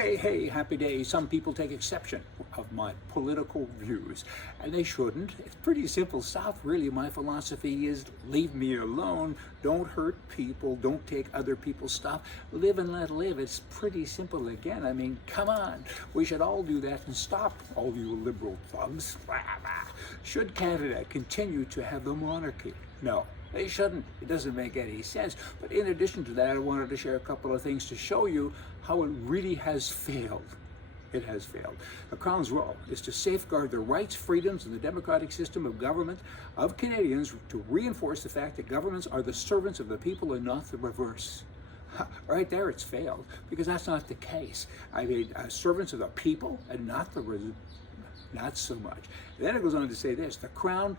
Hey, happy day. Some people take exception of my political views, and they shouldn't. It's pretty simple stuff, really. My philosophy is leave me alone, don't hurt people, don't take other people's stuff, live and let live. It's pretty simple again. I mean, come on. We should all do that and stop all you liberal thugs. Should Canada continue to have the monarchy? No. They shouldn't. It doesn't make any sense. But in addition to that, I wanted to share a couple of things to show you how it really has failed. It has failed. The Crown's role is to safeguard the rights, freedoms, and the democratic system of government of Canadians, to reinforce the fact that governments are the servants of the people and not the reverse. Right there, it's failed, because that's not the case. I mean, servants of the people and not the not so much. And then it goes on to say this: the Crown,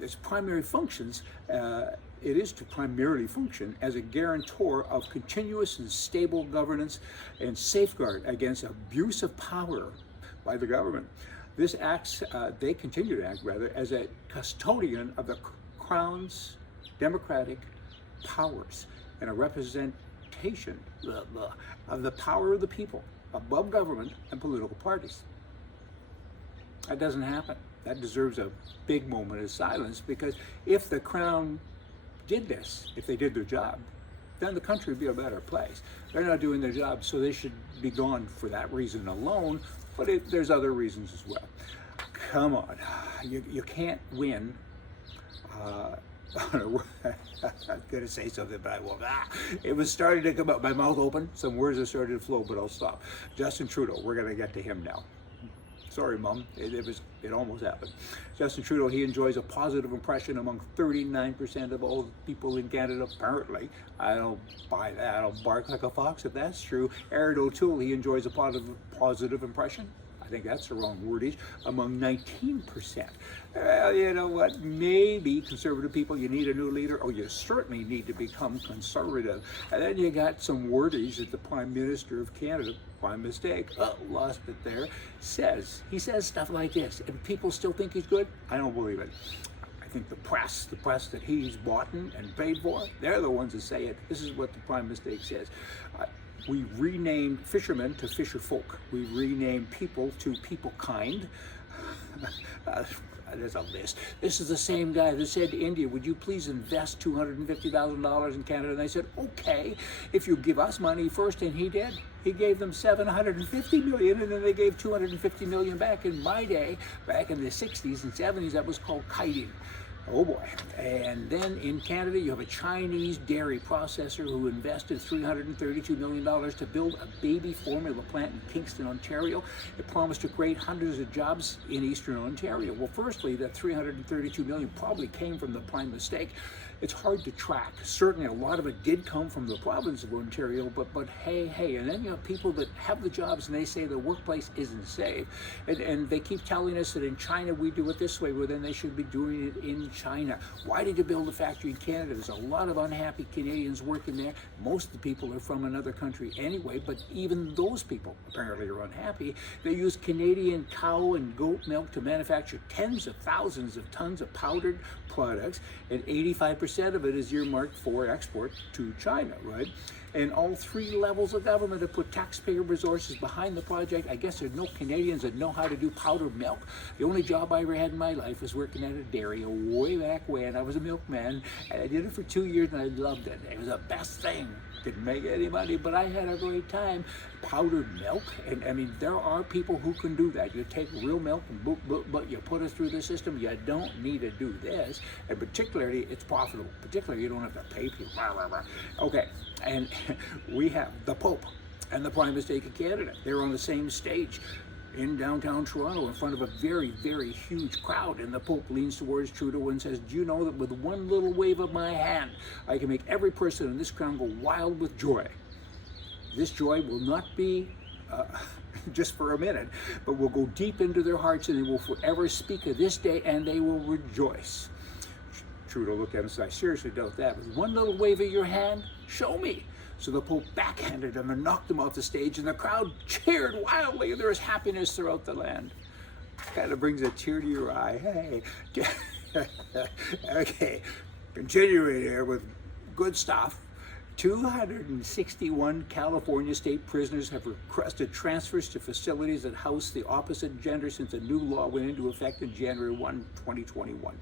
its primary functions, it is to primarily function as a guarantor of continuous and stable governance and safeguard against abuse of power by the government. This acts, they continue to act rather, as a custodian of the Crown's democratic powers and a representation of the power of the people above government and political parties. That doesn't happen. That deserves a big moment of silence, because if the Crown did this, if they did their job, then the country would be a better place. They're not doing their job, so they should be gone for that reason alone, but there's other reasons as well. Come on, you can't win. I'm going to say something, but I won't. It was starting to come out, my mouth open, some words have started to flow, but I'll stop. Justin Trudeau, we're going to get to him now. Sorry, Mom, it almost happened. Justin Trudeau, he enjoys a positive impression among 39% of all people in Canada, apparently. I don't buy that. I'll bark like a fox if that's true. Aaron O'Toole, he enjoys a positive impression. I think that's the wrong wordage, among 19%. Well, you know what, maybe conservative people, you need a new leader, or you certainly need to become conservative. And then you got some wordies that the Prime Minister of Canada, by mistake, lost it there, says. He says stuff like this, and people still think he's good? I don't believe it. I think the press that he's bought and paid for, they're the ones that say it. This is what the Prime Minister says. We renamed fishermen to fisher folk. We renamed people to people kind. There's a list. This is the same guy that said to India, would you please invest $250,000 in Canada? And they said, okay, if you give us money first. And he did. He gave them $750 million, and then they gave $250 million back. In my day, back in the 60s and 70s, that was called kiting. Oh boy. And then in Canada, you have a Chinese dairy processor who invested $332 million to build a baby formula plant in Kingston, Ontario. It promised to create hundreds of jobs in Eastern Ontario. Well, firstly, that $332 million probably came from the Prime Mistake. It's hard to track. Certainly a lot of it did come from the province of Ontario, but hey, and then you have people that have the jobs and they say the workplace isn't safe. And they keep telling us that in China we do it this way, well then they should be doing it in China. Why did you build a factory in Canada? There's a lot of unhappy Canadians working there. Most of the people are from another country anyway, but even those people apparently are unhappy. They use Canadian cow and goat milk to manufacture tens of thousands of tons of powdered products, and 85% of it is earmarked for export to China, right? And all three levels of government have put taxpayer resources behind the project. I guess there's no Canadians that know how to do powdered milk. The only job I ever had in my life was working at a dairy way back when. I was a milkman, and I did it for 2 years, and I loved it. It was the best thing. Didn't make any money, but I had a great time. Powdered milk, and I mean, there are people who can do that. You take real milk and but you put it through the system. You don't need to do this, and particularly, it's profitable. Particularly, you don't have to pay people. Okay, and we have the Pope and the Prime Minister of Canada. They're on the same stage in downtown Toronto in front of a very, very huge crowd, and the Pope leans towards Trudeau and says, do you know that with one little wave of my hand, I can make every person in this crown go wild with joy. This joy will not be just for a minute, but will go deep into their hearts, and they will forever speak of this day, and they will rejoice. Trudeau looked at him and said, I seriously doubt that. With one little wave of your hand, show me. So the Pope backhanded him and knocked him off the stage, and the crowd cheered wildly, and there was happiness throughout the land. Kind of brings a tear to your eye. Hey, okay, continuing here with good stuff. 261 California state prisoners have requested transfers to facilities that house the opposite gender since a new law went into effect in January 1, 2021.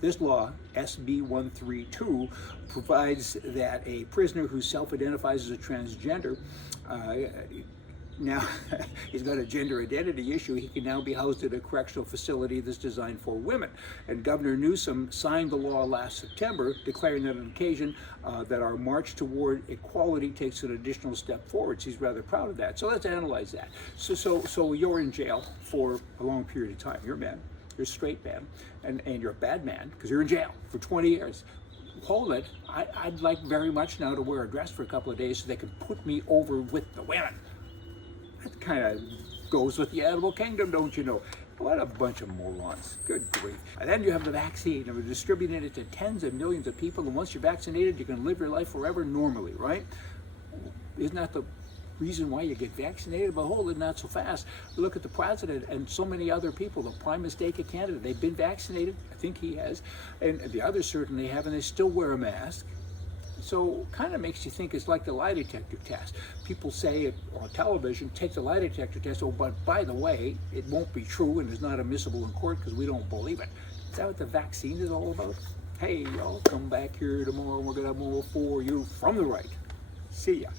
This law, SB 132, provides that a prisoner who self-identifies as a transgender now he's got a gender identity issue. He can now be housed at a correctional facility that's designed for women. And Governor Newsom signed the law last September, declaring that on occasion that our march toward equality takes an additional step forward. He's rather proud of that. So let's analyze that. So you're in jail for a long period of time. You're a man. You're a straight man. And you're a bad man because you're in jail for 20 years. Hold it. I'd like very much now to wear a dress for a couple of days so they can put me over with the women. That kind of goes with the animal kingdom, don't you know? What a bunch of morons. Good grief. And then you have the vaccine, and we're distributing it to tens of millions of people, and once you're vaccinated, you can live your life forever normally, right? Isn't that the reason why you get vaccinated? But hold it, not so fast. Look at the president and so many other people. The Prime Minister of Canada, they've been vaccinated. I think he has. And the others certainly have, and they still wear a mask. So kind of makes you think it's like the lie detector test. People say on television, take the lie detector test, oh, but by the way, it won't be true and is not admissible in court because we don't believe it. Is that what the vaccine is all about? Hey, y'all, come back here tomorrow. We're going to have more for you from the right. See ya.